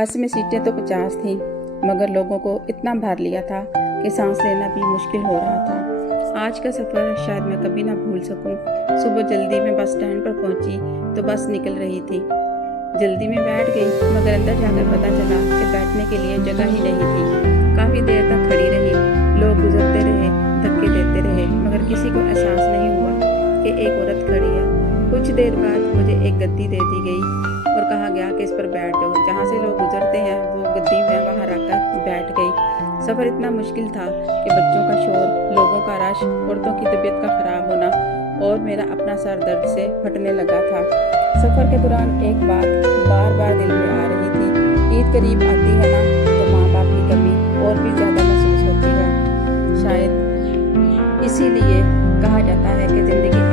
बस में सीटें तो 50 थीं, मगर लोगों को इतना भर लिया था कि सांस लेना भी मुश्किल हो रहा था। आज का सफ़र शायद मैं कभी ना भूल सकूं। सुबह जल्दी में बस स्टैंड पर पहुंची तो बस निकल रही थी। जल्दी में बैठ गई, मगर अंदर जाकर पता चला कि बैठने के लिए जगह ही नहीं थी। काफ़ी देर तक खड़ी रही, लोग गुजरते रहे, धक्के देते रहे, मगर किसी को एहसास नहीं हुआ कि एक औरत खड़ी है। कुछ देर बाद मुझे एक गद्दी दे दी गई और कहा गया कि इस पर बैठ जाओ। जहाँ से लोग गुजरते हैं वो गद्दी में वहाँ रखकर बैठ गई। सफ़र इतना मुश्किल था कि बच्चों का शोर, लोगों का रश, औरतों की तबीयत का ख़राब होना और मेरा अपना सर दर्द से फटने लगा था। सफ़र के दौरान एक बात बार बार दिल में आ रही थी। ईद करीब आती है ना, तो माँ बाप की कमी और भी ज़्यादा महसूस होती है। शायद इसीलिए कहा जाता है कि ज़िंदगी